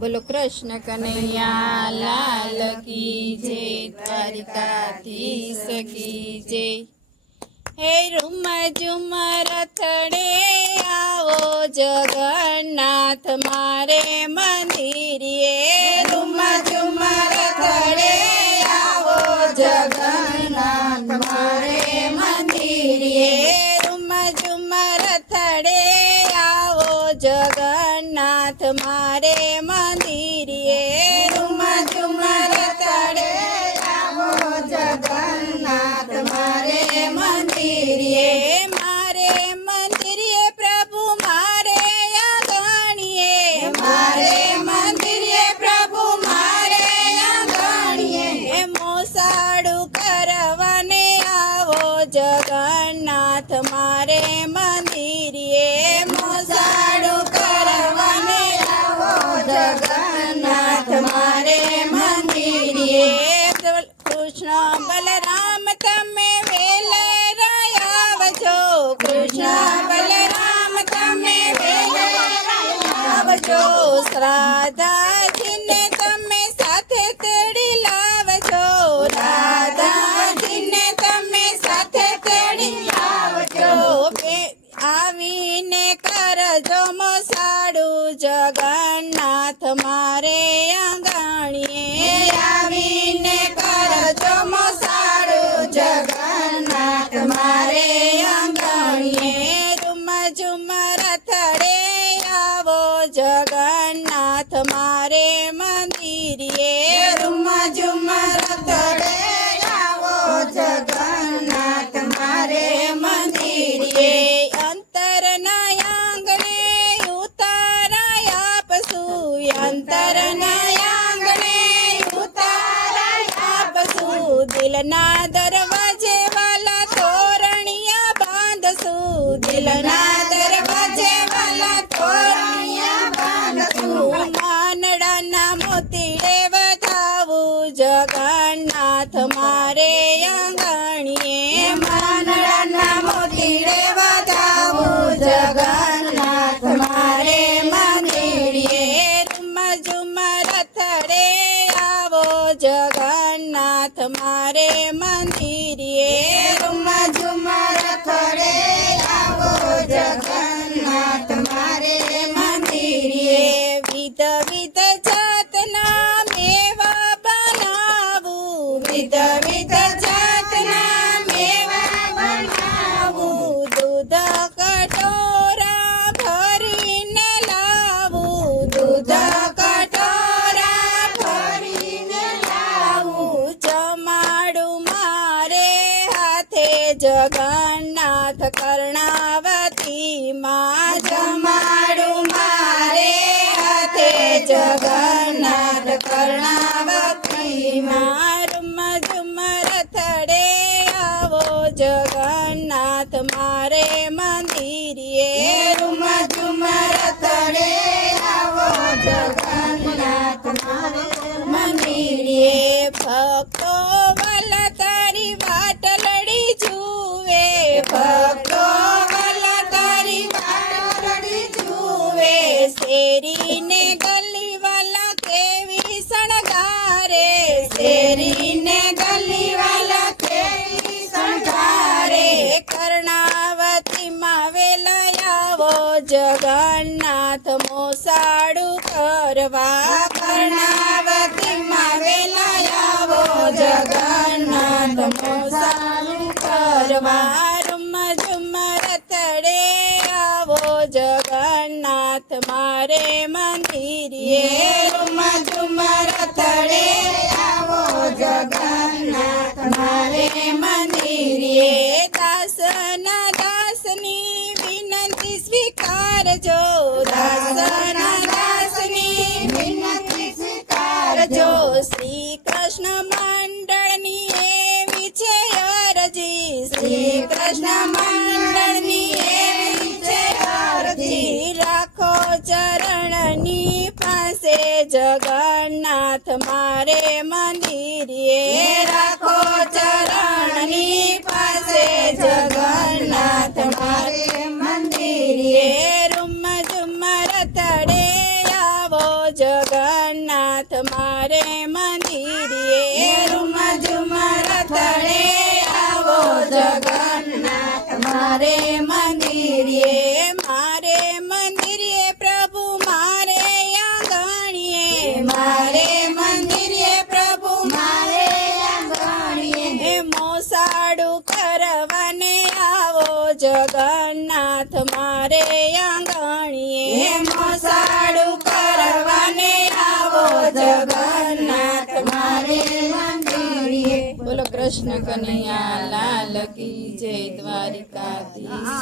बोलो कृष्ण कन्हैया लाल की जय, द्वारिकाधीश की जय। हे रूम झूमर थड़े आओ जगन्नाथ मारे मंदिरिए, रूम झूमर थड़े आओ जगन्नाथ मारे मंदिरिए, रूम झूमर थड़े आओ जगन्नाथ मारे मंदिरिए, रूम झूमर थड़े आओ जगन्नाथ मारे मंदिरिए, मारे मंदिरिए प्रभु मारे आंगणिए, मारे मंदिरिए प्रभु मारे आंगणिए, मोसाड़ू करवाने आओ जगन्नाथ मारे मंदिरिए, मोसाड़ू करवाने आओ जगन्नाथ मारे मंदिरिए, कृष्ण बलराम तमे वेलराया आवजो, कृष्ण बलराम तमे वेलराया आवजो, राधाजीने तमे साथे तेड़ी लावजो, राधाजीने तमे साथे तेड़ी लावजो, आवीने करजो मोसाड़ू जगन्नाथ मारे आंगणिए, आवीने करजो मोसाड़ू जगन्नाथ मारे आंगणिए, रूम झूमर थड़े आवो जगन्नाथ मारे मंदिरिए, रूम झूमर थड़े आवो जगन्नाथ मारे मंदिरिए, अंतर नयांगणे उताराया पशु, अंतर नयांगणे उताराया पशु, दिलना दरवाजे वाला तोरणिया बांधसु, दिलना दरवाजे वाला तोरणिया बांधसु, मानडाना मोतीड़े वधावू जगन्नाथ मारे आंगणिए, मानडाना मोतीड़े वधावू जगन्नाथ मारे मंदिरिए, रूम झूमर थड़े आवो जगन्नाथ मारे मंदिरिए, रूम झूमर थड़े आवो जगन्नाथ मारे मंदिरिए, विध विध जातना मेवा बनावू, विध विध जातना मेवा बनावू, दूध कटोरा भरीने लावू, दूध कटोरा भरीने लावू, जमाड़ू मारे हाथे जगन्नाथ कर्णावती माँ, जमाड़ू मारे हाथे जगन्नाथ कर्णावती माँ, रूम झूमर थड़े आवो जगन्नाथ मारे मंदिरिए, रूम झूमर थड़े आवो जगन्नाथ मारे मंदिरिए, भक्तो वाला तारी वाट लड़ी जुए, भक्तो वाला तारी वाट लड़ी जुए, शेरी ने गली वाला केवी सणगारे, शेरी ने गली वाला केवी सणगारे, कर्णावती माँ वेलायावो जगन्नाथ मोसाड़ू करवा, कर्णावती माँ वेलायावो जगन्नाथ मोसाड़ू करवा, रूम झूमर थड़े आवो जगन्नाथ मारे मंदिरिए, रूम झूमर थड़े आवो जगन्नाथ मारे मंदिरिए, दासना दासनी विनंती स्वीकारजो, दासना दासनी विनंती स्वीकारजो, श्री कृष्ण मंडळनी एवी छे अरजी, श्री कृष्ण मंडळनी एवी छे अरजी, राखो चरणनी पासे जगन्नाथ मारे मंदिरिए, राखो चरणनी पासे जगन्नाथ मारे मंदिरिए, रूम झूमर थड़े आवो जगन्नाथ જગન્નાથ મારે મંદિરે રૂમ ઝુમર તળે આવો જગન્નાથ મારે મંદિરે મારે મંદિરે પ્રભુ મારે આંગણીએ મારે મંદિરે પ્રભુ મારે આંગણીએ મોસાડું કરવાને આવો જગન્નાથ મારે આંગણીએ મોસાળું કરવાને આવો જગન્નાથ મારે મંદિરે બોલો કૃષ્ણ કનૈયા લાલ કી જય દ્વારિકાધીશ